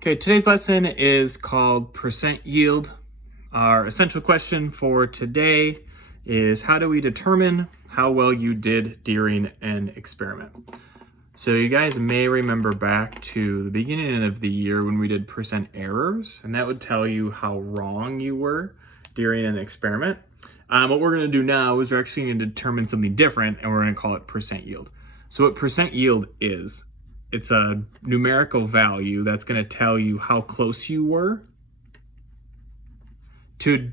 Okay, today's lesson is called percent yield. Our essential question for today is how do we determine how well you did during an experiment? So you guys may remember back to the beginning of the year when we did percent errors, and that would tell you how wrong you were during an experiment. What we're going to do now is we're actually going to determine something different, and we're going to call it percent yield. So what percent yield is, it's a numerical value that's going to tell you how close you were to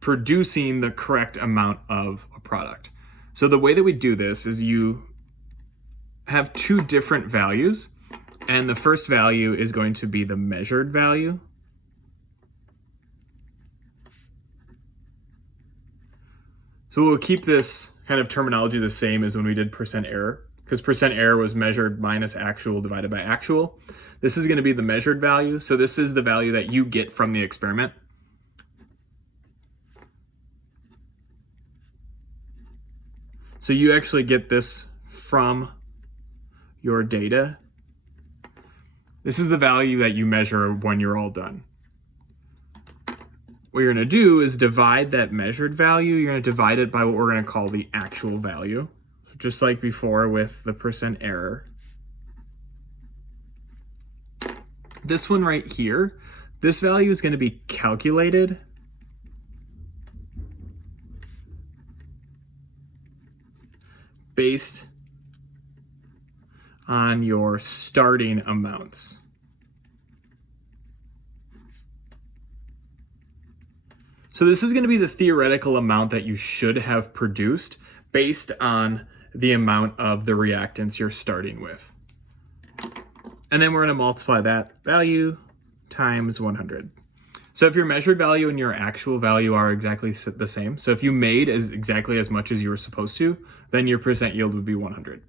producing the correct amount of a product. So the way that we do this is you have two different values, and the first value is going to be the measured value. So we'll keep this kind of terminology the same as when we did percent error, because percent error was measured minus actual divided by actual. This is going to be the measured value. So this is the value that you get from the experiment. So you actually get this from your data. This is the value that you measure when you're all done. What you're going to do is divide that measured value. You're going to divide it by what we're going to call the actual value. So just like before with the percent error. This one right here, this value is going to be calculated based on your starting amounts. So this is going to be the theoretical amount that you should have produced based on the amount of the reactants you're starting with. And then we're going to multiply that value times 100. So if your measured value and your actual value are exactly the same, so if you made exactly as much as you were supposed to, then your percent yield would be 100.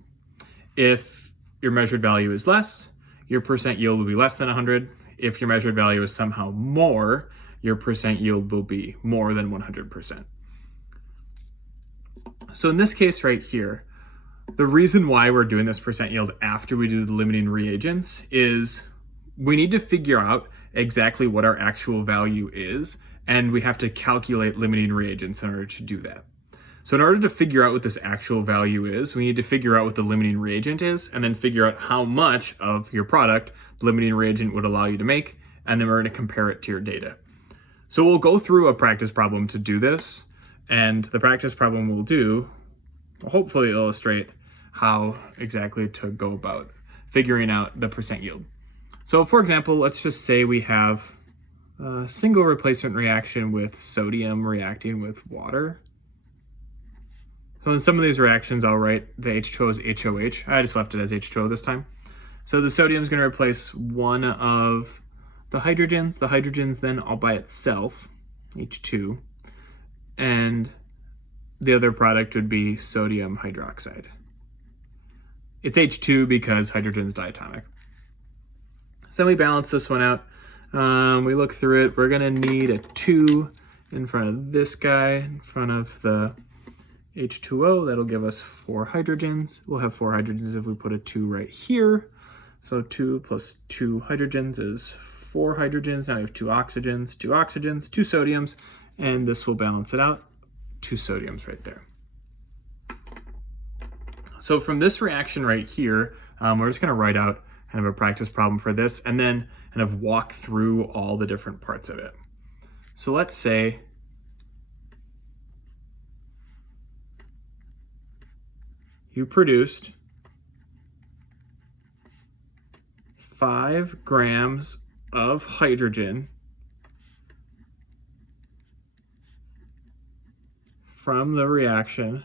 If your measured value is less, your percent yield will be less than 100. If your measured value is somehow more, your percent yield will be more than 100%. So in this case right here, the reason why we're doing this percent yield after we do the limiting reagents is we need to figure out exactly what our actual value is, and we have to calculate limiting reagents in order to do that. So in order to figure out what this actual value is, we need to figure out what the limiting reagent is, and then figure out how much of your product the limiting reagent would allow you to make, and then we're going to compare it to your data. So we'll go through a practice problem to do this, and the practice problem we'll do will hopefully illustrate how exactly to go about figuring out the percent yield. So for example, let's just say we have a single replacement reaction with sodium reacting with water. So in some of these reactions, I'll write the H2O as HOH. I just left it as H2O this time. So the sodium is going to replace one of the hydrogens. The hydrogens then all by itself, H2, and the other product would be sodium hydroxide. It's H2 because hydrogen is diatomic. So then we balance this one out. We look through it. We're going to need a 2 in front of this guy, in front of the H2O. That'll give us 4 hydrogens. We'll have 4 hydrogens if we put a 2 right here. So 2 plus 2 hydrogens is 4 hydrogens. Now we have 2 oxygens, 2 oxygens, 2 sodiums, and this will balance it out. 2 sodiums right there. So from this reaction right here, we're just going to write out kind of a practice problem for this and then kind of walk through all the different parts of it. So let's say you produced 5 grams of hydrogen from the reaction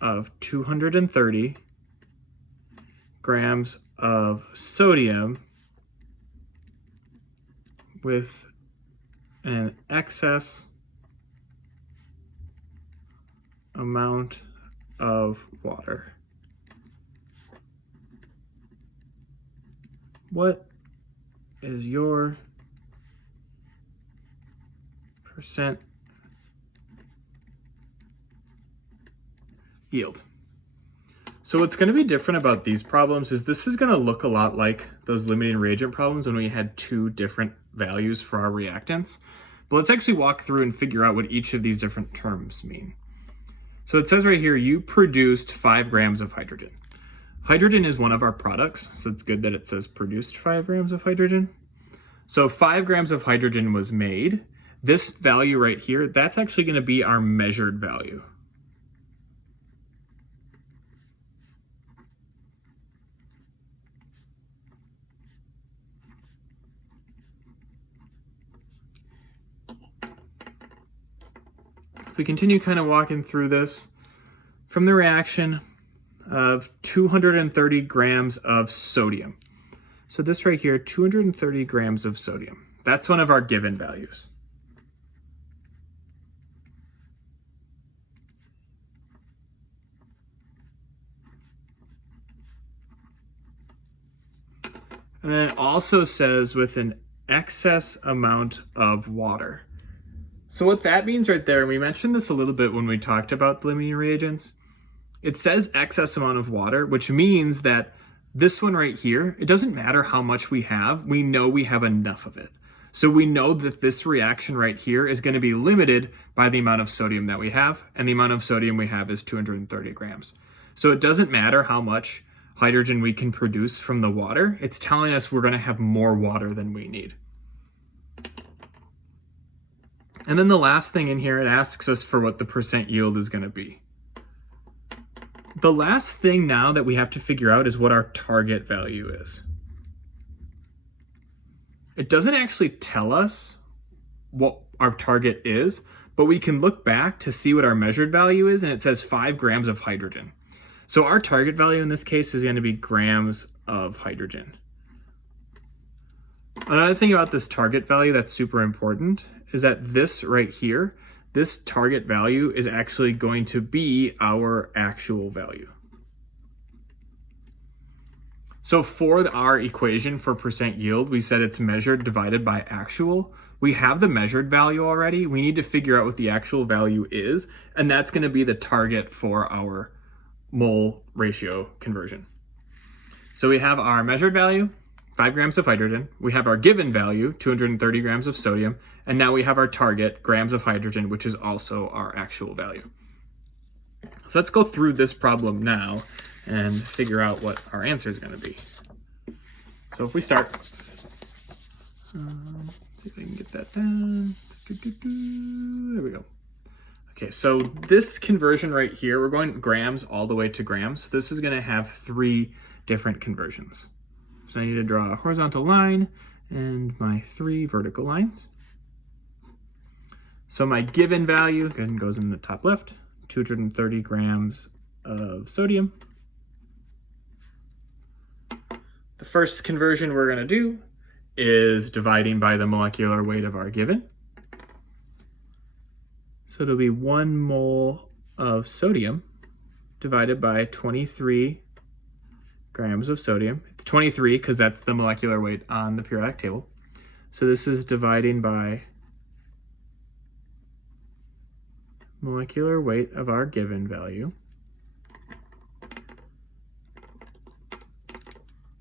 of 230 grams of sodium with an excess amount of water. What is your percent yield? So what's going to be different about these problems is this is going to look a lot like those limiting reagent problems when we had two different values for our reactants. But let's actually walk through and figure out what each of these different terms mean. So it says right here, you produced 5 grams of hydrogen. Hydrogen is one of our products, so it's good that it says produced 5 grams of hydrogen. So 5 grams of hydrogen was made. This value right here, that's actually going to be our measured value. If we continue kind of walking through this, from the reaction of 230 grams of sodium. So this right here, 230 grams of sodium. That's one of our given values. And then it also says with an excess amount of water. So what that means right there, and we mentioned this a little bit when we talked about the limiting reagents, it says excess amount of water, which means that this one right here, it doesn't matter how much we know we have enough of it. So we know that this reaction right here is going to be limited by the amount of sodium that we have, and the amount of sodium we have is 230 grams. So it doesn't matter how much hydrogen we can produce from the water, it's telling us we're going to have more water than we need. And then the last thing in here, it asks us for what the percent yield is going to be. The last thing now that we have to figure out is what our target value is. It doesn't actually tell us what our target is, but we can look back to see what our measured value is, and it says 5 grams of hydrogen. So our target value in this case is going to be grams of hydrogen. Another thing about this target value that's super important is that this right here, this target value is actually going to be our actual value. So for our equation for percent yield, we said it's measured divided by actual. We have the measured value already. We need to figure out what the actual value is, and that's going to be the target for our mole ratio conversion. So we have our measured value, 5 grams of hydrogen. We have our given value, 230 grams of sodium. And now we have our target, grams of hydrogen, which is also our actual value. So let's go through this problem now and figure out what our answer is going to be. So if we start, see if I can get that down. There we go. Okay, so this conversion right here, we're going grams all the way to grams. This is going to have 3 different conversions. So I need to draw a horizontal line and my 3 vertical lines. So my given value, again, goes in the top left, 230 grams of sodium. The first conversion we're going to do is dividing by the molecular weight of our given. So it'll be 1 mole of sodium divided by 23 grams of sodium. It's 23 because that's the molecular weight on the periodic table. So this is dividing by molecular weight of our given value.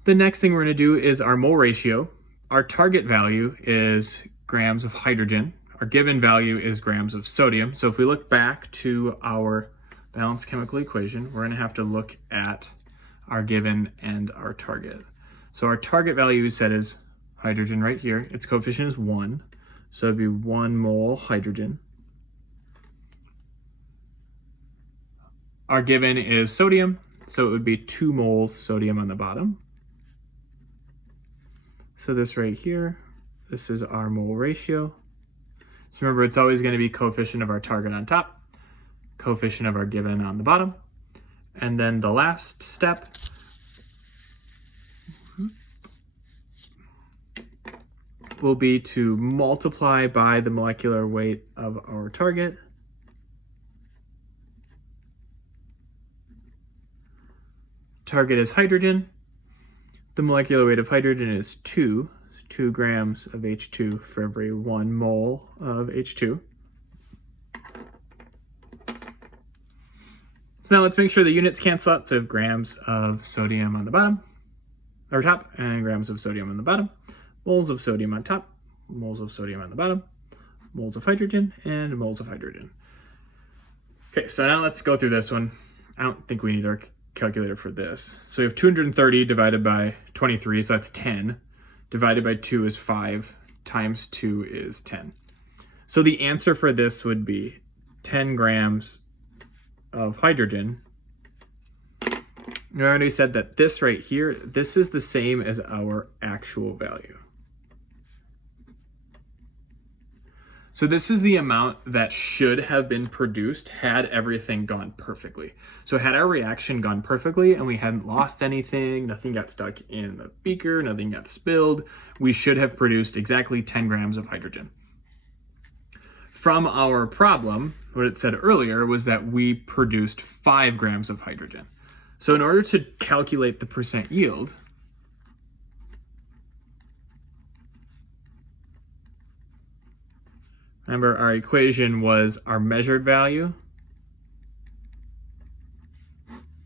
The next thing we're going to do is our mole ratio. Our target value is grams of hydrogen. Our given value is grams of sodium. So if we look back to our balanced chemical equation, we're going to have to look at our given and our target. So our target value we said is hydrogen right here. Its coefficient is 1. So it'd be 1 mole hydrogen. Our given is sodium, so it would be 2 moles sodium on the bottom. So this right here, this is our mole ratio. So remember, it's always going to be coefficient of our target on top, coefficient of our given on the bottom. And then the last step will be to multiply by the molecular weight of our target. Target is hydrogen. The molecular weight of hydrogen is 2. 2 grams of H2 for every 1 mole of H2. So now let's make sure the units cancel out. So we have grams of sodium on the bottom, or top, and grams of sodium on the bottom, moles of sodium on top, moles of sodium on the bottom, moles of hydrogen, and moles of hydrogen. Okay, so now let's go through this one. I don't think we need our calculator for this. So we have 230 divided by 23, so that's 10. Divided by 2 is 5, times 2 is 10. So the answer for this would be 10 grams of hydrogen. We already said that this right here, this is the same as our actual value. So this is the amount that should have been produced had everything gone perfectly. So had our reaction gone perfectly and we hadn't lost anything, nothing got stuck in the beaker, nothing got spilled, we should have produced exactly 10 grams of hydrogen. From our problem, what it said earlier was that we produced 5 grams of hydrogen. So in order to calculate the percent yield, remember our equation was our measured value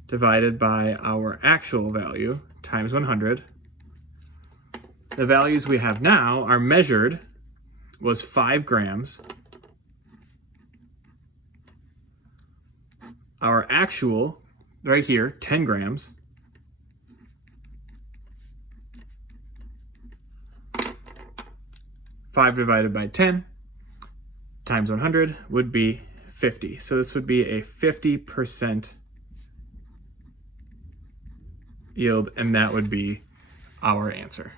divided by our actual value times 100. The values we have now, our measured was 5 grams. Our actual, right here, 10 grams. Five divided by 10 times 100 would be 50. So this would be a 50% yield, and that would be our answer.